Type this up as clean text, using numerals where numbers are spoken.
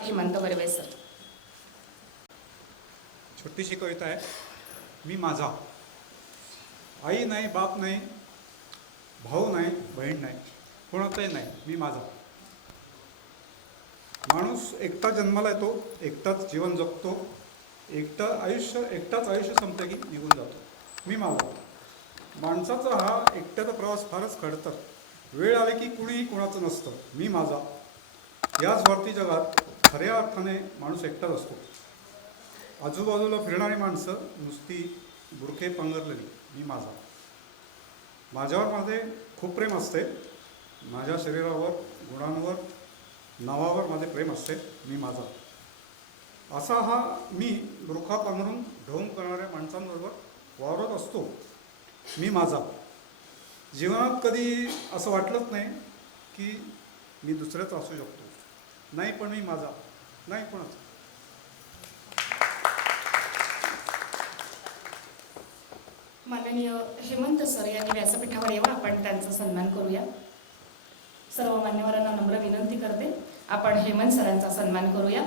Hemant Barve sir. छोटीशी कविता आहे. मी माझा. आई नाही, बाप नाही, भाऊ नाही, बहीण नाही, कोणाचाही नाही, मी माझा. माणूस एकटा जन्माला येतो, एकटाच जीवन जगतो, एकटाच आयुष्य संपलं की निघून जातो. मी माझा. माणसाचा हा एकट्याचा प्रवास फारच खडतर. वेळ आली की कुणीही कोणाचं नसतं. मी माझा. या स्वार्थी जगात खऱ्या अर्थाने माणूस एकटाच असतो. आजूबाजूला फिरणारी माणसं नुसती बुरखे पांघरलेली. मी माझा. माझ्यावर माझे खूप प्रेम असते. माझ्या शरीरावर, गुणांवर, नावावर माझे प्रेम असते. मी माझा. असा हा मी बुरखा पांघरून ढोंग करणाऱ्या माणसांबरोबर वावरत असतो. मी माझा. जीवनात कधी असं वाटलंच नाही की मी दुसऱ्याचं असू शकतो. नाही, पण मी माझा. नाही कोणाचा. माननीय हेमंत सर यांनी व्यासपीठावर यावं, आपण त्यांचा सन्मान करूया. सर्व मान्यवरांना नम्र विनंती करते, आपण हेमंत सरांचा सन्मान करूया.